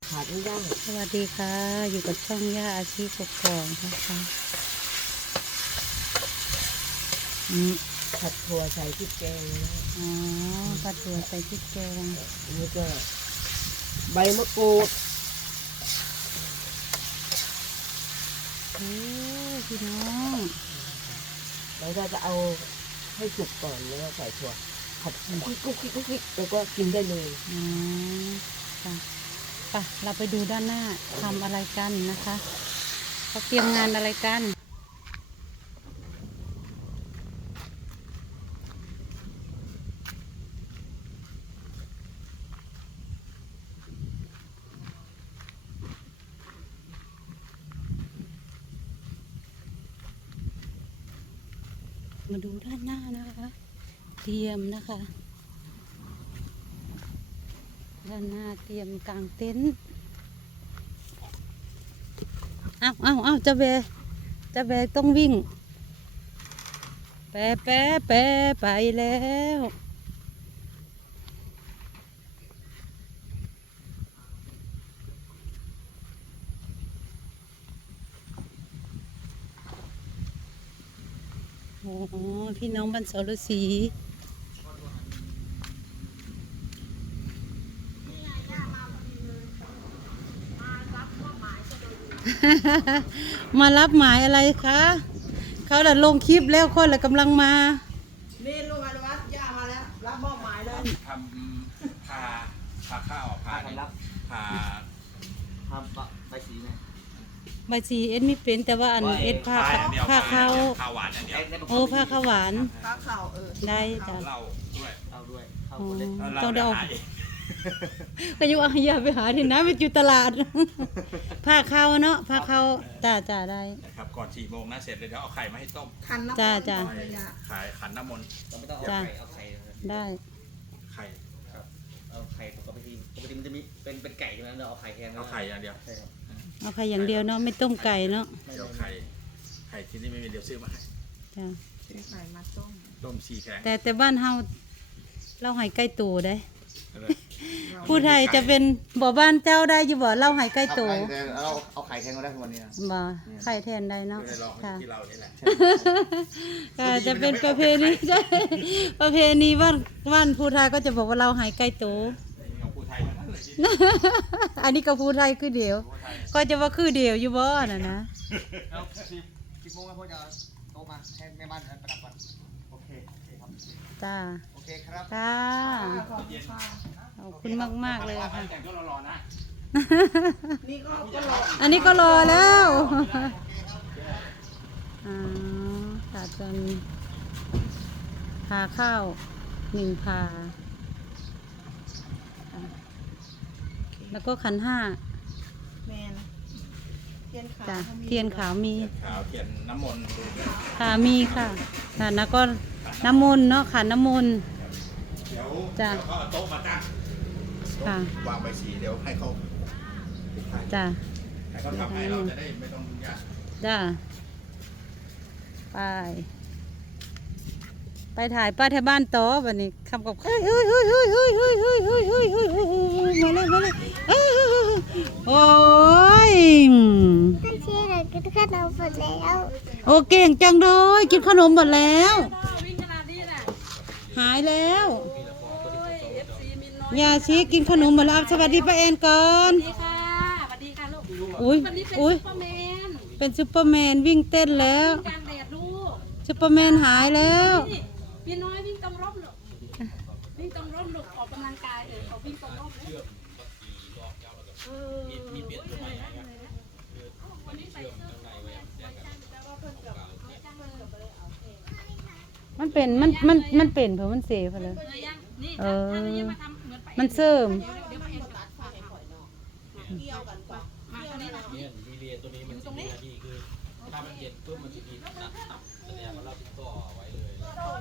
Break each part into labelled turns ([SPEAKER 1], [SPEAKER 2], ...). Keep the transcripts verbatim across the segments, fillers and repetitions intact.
[SPEAKER 1] ขาดไม่ได้
[SPEAKER 2] สวัสดีค่ะอยู่กับช่องย่าอาชีพกกองนะคะอืม
[SPEAKER 1] ผัดถั่วใส่พริกแกง
[SPEAKER 2] อ๋อผัดถั่วใส่พริกแกง
[SPEAKER 1] นี่ก็ใบมะกรูด
[SPEAKER 2] โอ้พี่น้อง
[SPEAKER 1] แล้วก็จะเอาให้สุกก่อนแล้วก็ใส่ถั่วผัดกุ๊กกุ๊กกุ๊กกุ๊กแล้วก็กินได้เลย
[SPEAKER 2] อ๋อค่ะไปเราไปดูด้านหน้าทำอะไรกันนะคะเขาเตรียมงานอะไรกันมาดูด้านหน้านะคะเตรียมนะคะด้านหน้าเตรียมกางเต็นท์อ้าวอ้าวอ้าวจะเบจะเบต้องวิ่งแปะแปะแปะไปแล้วโอ้โหพี่น้องบ้านเสาฤาษีมารับหมายอะไรคะเขาดัดลงคลิปแล้วคนละกำลังมา
[SPEAKER 1] นี่ลุงอนุวัฒน์ย่ามาแล้วรับมอบหมายเลย
[SPEAKER 3] ทำพาพาข้าวพาทำรับพา
[SPEAKER 4] ทำใบสีไง
[SPEAKER 2] ใบสีเอ็ดไม่เป็นแต่ว่าอันเอ็ดผ้าผ้าข้าว
[SPEAKER 3] ข้าวหวานอย่างเดียว
[SPEAKER 2] โอ้ผ้าข้าวหวาน
[SPEAKER 1] ผ้าข้าวเออ
[SPEAKER 2] ได้จ้ะ
[SPEAKER 3] เหล้าด้วย
[SPEAKER 4] เหล้าด้วยข้าว
[SPEAKER 2] อ๋อ
[SPEAKER 4] คนเล็ก
[SPEAKER 2] ต้องได้เอาก็อยู่อาญาไปหาที่น้ำไปอยู่ตลาดผ้าข้าวเนาะผ้าข้าวจ้าจ้าได้
[SPEAKER 3] ครับก่อนสี่โมงนะเสร็จเลยเดี๋ยวเอาไข่มาให้ต้ม
[SPEAKER 1] ขันน้ำ
[SPEAKER 2] จ้าจ้า
[SPEAKER 3] ขายขันน้ำมนต์
[SPEAKER 4] เราไม่ต้องเอาไข่เอาไข่
[SPEAKER 2] ได้
[SPEAKER 3] ไข่
[SPEAKER 4] ครับเอาไข่ปกติปกติมันจะมีเป็นเป็นไก่ใช่ไหมเราเอาไข่แทน
[SPEAKER 3] เอาไข่อย่างเดียว
[SPEAKER 4] ใช่ครับ
[SPEAKER 2] เอาไข่อย่างเดียวเนาะไม่ต้มไก่เนาะ
[SPEAKER 3] เดี๋ยวไข่ไข่ที่นี่ไม่มีเดี๋ยวซื้อมาให้
[SPEAKER 2] จ้า
[SPEAKER 1] ซื้อไข่มาต้ม
[SPEAKER 3] ต้มสี่แข็ง
[SPEAKER 2] แต่แต่บ้านเฮาเราให้ใกล้ตัวได้ผู้ไทยจะเป็นบ่บ้านเจ้าได้อยู่บ่เล่าหายใกล้ตัว
[SPEAKER 4] เราเอาไข่แทนก็ได้วันนี้
[SPEAKER 2] บ่ไข่แทนได้เนาะ
[SPEAKER 3] ค่ะที่เรานี่แหละ
[SPEAKER 2] ก็จะเป็นประเพณีใช่ประเพณีบ้านบ้านผู้ไทยก็จะบอกว่าเราหายใกล้ตัวอันนี้ก็ผู้ไทยคือเดียวก็จะว่าคือเดียวอยู่บ่น่ะนะ
[SPEAKER 4] กี่โมงพ่อจะโตมาให้แม่บ้านประดับก่อนโอเคครับ
[SPEAKER 2] จ้า
[SPEAKER 4] โอเคครับ
[SPEAKER 2] ค่ะขอบคุณมากมากเลยค่ะอันนี้ก็รอแล้วอ่าค่ะจนพาข้าวหนึ่งพาแล้วก็ขันห้าจ้ะเทียนขาวมี
[SPEAKER 3] ขาวเทียนน้ำมนต์
[SPEAKER 2] ค่ะมีค่ะค่ะแล้วก็น้ำมนต์เนาะขันน้ำมนต์
[SPEAKER 3] เดี๋ยวจ้ะเขาเอาโต๊ะมาตั้ง
[SPEAKER 2] ค่ะ
[SPEAKER 3] วางใบสีเดี๋ยวให้เขา
[SPEAKER 2] จ้ะ
[SPEAKER 3] ให้เขาทำให้เราจะได้ไม่ต้องยุ่งยาก
[SPEAKER 2] จ้ะไปไปถ่ายป้าแถวบ้านต่อวันนี้คำกับเฮ้ยเฮ้ยเฮ้ยเฮ้ยเฮ้ยเฮ้ยเฮ้ยเฮ้ยเฮ้ยเฮ้ยเฮ้ยมาเลยมาเลยโอ้ย
[SPEAKER 5] ตั้งชื่ออะไรกินขนมหมดแล้ว
[SPEAKER 2] โอ้เก่งจังเลยกินขนมหมดแล้วหายแล้วยาชีกินขนมหมดแล้วสวัสดีป้าแอนก่อน
[SPEAKER 6] สวัสดีค่ะสวัสดีค่ะลูก
[SPEAKER 2] อุ้ยอุ้ยเป็นซุปเปอร์แมนวิ่งเต้นแล้วซุปเปอร์แมนหายแล้ว
[SPEAKER 6] พี่น้อยวิ่งตรงร่มลูกวิ่งตรงร่มลูกออกกำลังกายเออเขาวิ่งตรงร่มเลยเออมีเปลี่ยนตัวใหม่ครับวันนี้ใส่เสื้อ
[SPEAKER 2] มันเป็นมันมันมันเป็นเพราะมันเสียไปเลยเออมันเสริม
[SPEAKER 4] ตัวนี้มันจะมีดีคือถ้ามันเย็นปุ๊บมันจะมีน้ำตับแสดงว่าเราต่อไว้เลย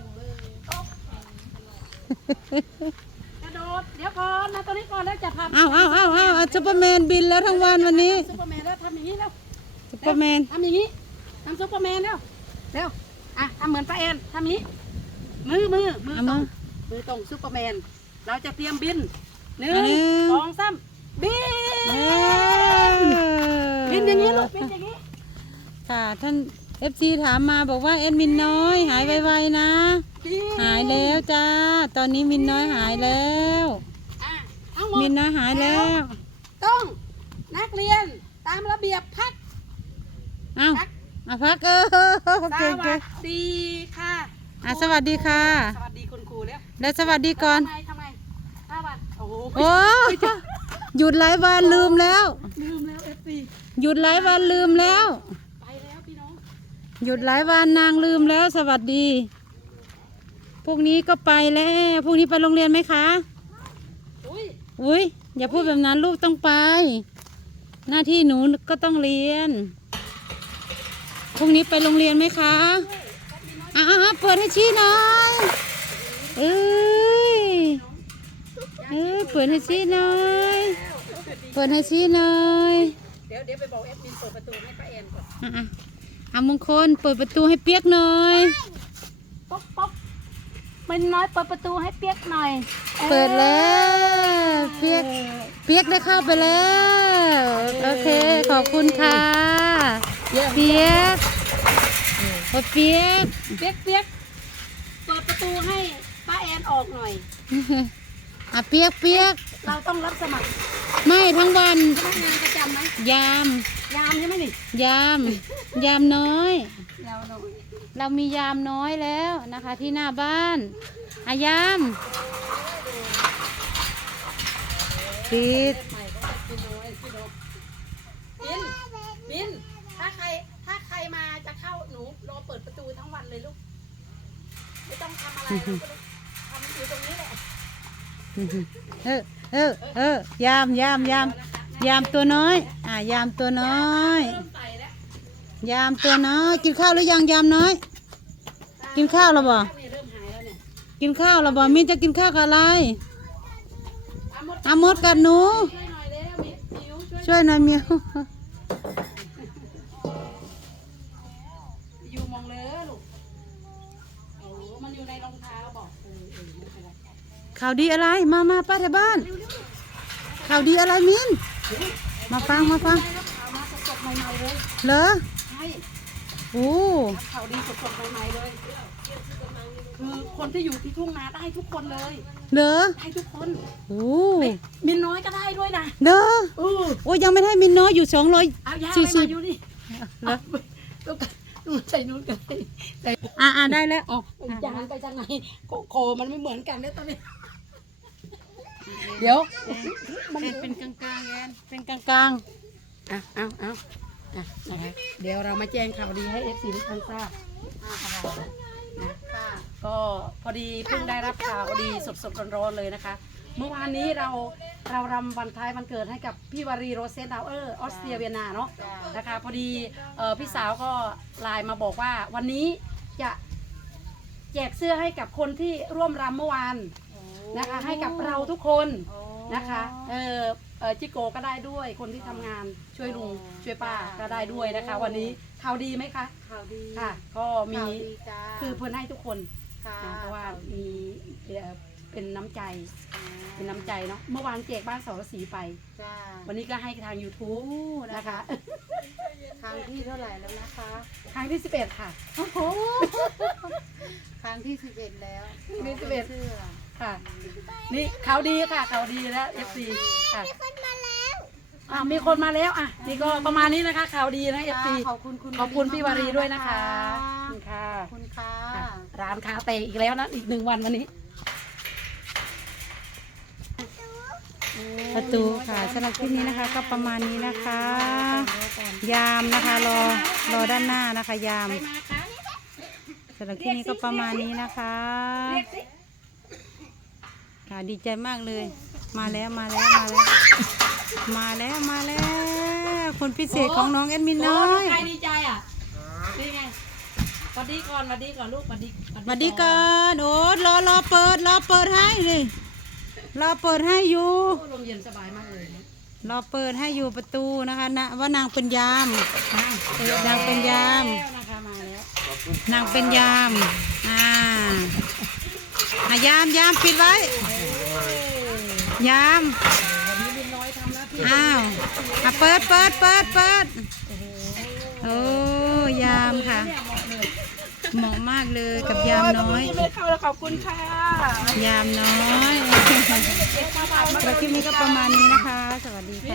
[SPEAKER 6] กระโดดเดี๋ยวก่อนนะตัวนี้ก่อนแล้วจะทำ
[SPEAKER 2] อ้าวอ้าวอ้าวอ้าวซุปเปอร์แมนบินแล้วทั้งวันวันนี้
[SPEAKER 6] ซุปเปอร์แมนแล้วทำอย่างนี้แล้ว
[SPEAKER 2] ซุปเปอร์แมน
[SPEAKER 6] ทำอย่างนี้ทำซุปเปอร์แมนแล้วเร็วอ่ะทำเหมือนป้าแอนทำอย่างนี้มือมือมือตรงมือตรงซุปเปอร์แมนเราจะเตรียมบินหนึ่งสองสามบิน
[SPEAKER 2] ท่านเอฟซีถามมาบอกว่าแอดมินน้อยหายไวๆนะ หายแล้วจ้าตอนนี้มินน้อยหายแล้ว
[SPEAKER 6] อ่ะทั้งหมด
[SPEAKER 2] มินน้อยหายแล้ว
[SPEAKER 6] ต้องนักเรียนตามระเบียบพัก
[SPEAKER 2] เอ้าอ่ะพักเออ
[SPEAKER 6] ส
[SPEAKER 2] เก่ง
[SPEAKER 6] วัสดีค่ะ
[SPEAKER 2] ๆอ่ะสวัสดีค่ะ
[SPEAKER 6] สวัสดีคุณครูแล้ว
[SPEAKER 2] แล้วสวัสดีก่อน
[SPEAKER 6] ทำไมทำไมห้าวันโอ้โห
[SPEAKER 2] โอ้หยุดหลายวันลืมแล้ว
[SPEAKER 6] ลืมแล้วเอฟซี
[SPEAKER 2] หยุดหลายวันลืมแล้ว
[SPEAKER 6] ไปแล้วพี่น้อง
[SPEAKER 2] หยุดหลายวันนางลืมแล้วสวัสดีพรุ่งนี้ก็ไปแล้วพรุ่งนี้ไปโรงเรียนไหมคะ
[SPEAKER 6] อุ้ย
[SPEAKER 2] อุ้ยอย่าพูดแบบนั้นลูกต้องไป หน้าที่หนูก็ต้องเรียนพรุ่งนี้ไปโรงเรียนไหมคะอ่าเปิดให้ชี้หน่อยเอ้ยเอ้ยเปิดให้ชี้หน่อยเปิดให้ชี้หน่อย
[SPEAKER 6] เดี๋ยวเดี๋ยวไปบอกเอฟมินเปิดประตูให้ป้าแอนก่อน
[SPEAKER 2] อ่ะอ่ะอ่ะมงคลเปิดประตูให้เปียกหน่อย
[SPEAKER 6] ป๊อกป๊อกมันน้อยเปิดประตูให้เปียกหน่อย
[SPEAKER 2] เปิดแล้วเปียกเปียกได้เข้าไปแล้วโอเคขอบคุณค่ะเปียกโอ้เปียก
[SPEAKER 6] เปียกเปียกเปิดประตูให้ป้าแอนออกหน่อย
[SPEAKER 2] อ่ะเปียกเปียก
[SPEAKER 6] เราต้องรับสมัคร
[SPEAKER 2] ไม่ทั้งวัน
[SPEAKER 6] พนักงานประจำไหม
[SPEAKER 2] ยาม
[SPEAKER 6] ยามใช่ไหมนี่
[SPEAKER 2] ยามยามน้อย
[SPEAKER 6] ยาวหน่อย
[SPEAKER 2] เรามียามน้อยแล้วนะคะที่หน้าบ้านอายามปิด
[SPEAKER 6] ใหม่ก็กินน้อยพี่น้องบินบินถ้าใครถ้าใครมาจะเข้าหนูรอเปิดประตูทั้งวันเลยลูกไม่ต้องทำอะไรเราก็ทำอยู่ตรงนี้แหละ
[SPEAKER 2] เออเออเออยามยามยามยามตัวน้อยอ่ายามตัวน้อย
[SPEAKER 6] เริ่มใส่แล้ว
[SPEAKER 2] ยามตัวน้อยกินข้าวหรือยังยามน้อย กินข้าวแล้วบ่
[SPEAKER 6] เนี่ยเริ่มหายแล้วเนี่ย
[SPEAKER 2] กินข้าวแล้วบ่มินจะกินข้าวกับอะไร
[SPEAKER 6] อ่ะมด
[SPEAKER 2] อามดกับหนู
[SPEAKER 6] ช่วยหน่อยเร็วมิมิวช่วย
[SPEAKER 2] ช่วยหน่อยเมียว
[SPEAKER 6] อยู่มองเลยลูกโอ้มันอยู่ในรองเท้าบอกเออเออไม่เป็นไร
[SPEAKER 2] ข่าวดีอะไรมามาป้าแถวบ้านข่าวดีอะไรมินมาฟังมาฟัง
[SPEAKER 6] ได้รับข่าวมาสดๆใหม่ๆเลย
[SPEAKER 2] เหรอ
[SPEAKER 6] ใช่
[SPEAKER 2] โอ้
[SPEAKER 6] รับข่าวดีสดๆใหม่ๆเลยคือคนที่อยู่ที่ทุ่งนาได้ทุกคนเลย
[SPEAKER 2] เหรอ
[SPEAKER 6] ได้ทุกคน
[SPEAKER 2] โอ้
[SPEAKER 6] มินน้อยก็ได้ด้วยนะ
[SPEAKER 2] เหรอ
[SPEAKER 6] เออ
[SPEAKER 2] โอ้ยังไม่ได้มินน้อยอยู่สองร้อย
[SPEAKER 6] เอายา
[SPEAKER 2] สี่
[SPEAKER 6] ไป
[SPEAKER 2] สิ
[SPEAKER 6] มา
[SPEAKER 2] บ
[SPEAKER 6] อยู่นี่
[SPEAKER 2] เหรอ
[SPEAKER 6] ต้องต้องใส่นู้นกันเลยใส่
[SPEAKER 2] อ่าอ่าได้แล้ว
[SPEAKER 6] เอายานไปทางไหนโคโคมันไม่เหมือนกันเนี่ยตอนนี้ เดี๋ยว
[SPEAKER 2] แอนเป็นกลางกลางๆแอนเป็นกลางกลาง
[SPEAKER 6] อ่ะเอาเอาอ่ะนะคะเดี๋ยวเรามาแจ้งข่าวดีให้เอฟซีทุกท่านทราบนะก็พอดีเพิ่งได้รับข่าวดีสดๆร้อนๆเลยนะคะ เมื่อวานนี้เราเรารำวันคล้ายวันเกิดให้กับพี่วารีโรเซนดาวเออร์ออสเตรียเวียนนาเนาะนะคะพอดีเอ่อพี่สาวก็ไลน์มาบอกว่าวันนี้จะแจกเสื้อให้กับคนที่ร่วมรำเมื่อวานนะคะให้กับเราทุกคนนะคะเออเออจิโกก็ได้ด้วยคนที่ทำงานช่วยลุงช่วยป้าก็ได้ด้วยนะคะ วันนี้ข่าวดีไหมคะ
[SPEAKER 1] ข่าวดี
[SPEAKER 6] ค่ะ ก็มี
[SPEAKER 1] ข่าวดีจ้า
[SPEAKER 6] คือเพื่อนให้ทุกคน
[SPEAKER 1] ค่ะ
[SPEAKER 6] อ่าเพราะว่ามีเอ่อเป็นน้ำใจเป็นน้ำใจเนาะเมื่อวานแจกบ้านเสาสีไป
[SPEAKER 1] จ้า
[SPEAKER 6] วันนี้ก็ให้ทาง YouTube นะคะ
[SPEAKER 1] ครั้งที่เท่าไหร่แล้วนะคะ
[SPEAKER 6] ครั้งที่สิบเอ็ดค่ะ
[SPEAKER 1] โอ้โหครั้งที่สิบเอ็ดแล้ว
[SPEAKER 6] ครั้งที่สิบเอ็ด
[SPEAKER 1] เชื่อ
[SPEAKER 6] ค่ะ นี่ข่าวดีค่ะข่าวดีแล้ว เอฟ ซี ค่ะ
[SPEAKER 5] คนมาแล้ว
[SPEAKER 6] อ่ะมีคนมาแล้วอ่ะนี่ก็ประมาณนี้นะคะข่าวดีนะ เอฟ ซี
[SPEAKER 1] ขอบคุณคุณ
[SPEAKER 6] ขอบคุณพี่วารีด้วยนะคะ
[SPEAKER 1] ข
[SPEAKER 6] ขอบคุณค่ะ
[SPEAKER 1] อบคุณค่ะ
[SPEAKER 6] อ่ะร้านคาเตอีกแล้วนะอีกหนึ่งวันวันนี้
[SPEAKER 2] ประตูค่ะสำหรับคลิปนี้นะคะ ก็ประมาณนี้นะคะ ยามนะคะรอรอด้านหน้านะคะ ยาม
[SPEAKER 6] ใครมาคะ
[SPEAKER 2] สำหรับคลิปนี้ก็ประมาณนี้นะคะ
[SPEAKER 6] เรียกสิ
[SPEAKER 2] ค่ะดีใจมากเลย มาแล้วมาแล้วมาแล้ว มาแล้วมาแล้ว คนพิเศษของน้องแอดมินน้อ
[SPEAKER 6] โลูก
[SPEAKER 2] ย
[SPEAKER 6] ใครดีใจอ่ะนี่ไงสวัสดีก่อนสวัสดีก่อนลูกสวัสดี
[SPEAKER 2] สวัสดีกันโอ้รอรอเปิดรอเปิดให้เลยรอเปิดให้อยู่
[SPEAKER 6] โอ้ลมเย็นสบายมากเลยนะ
[SPEAKER 2] รอเปิดให้อยู่ประตูนะคะนะว่านางเป็นยาม
[SPEAKER 6] อ่ะ
[SPEAKER 2] นางเป็นยาม
[SPEAKER 6] แล้วนะคะมาแล้ว
[SPEAKER 2] นางเป็นยามอ่าอ่ะยามยามปิดไว้ ยาม
[SPEAKER 6] วันนี้บินน้อยทำหน้าที่
[SPEAKER 2] อ้าวอ่ะเปิดเปิดเปิดเปิดโอ้ยามค่ะ เหมาะมากเลยกับยามน้อย
[SPEAKER 6] ไม่เข้าแล้วขอบคุณค่ะ
[SPEAKER 2] ยามน้อยแล้วคลิปนี้ก็ประมาณนี้นะคะ สวัสดีค่ะ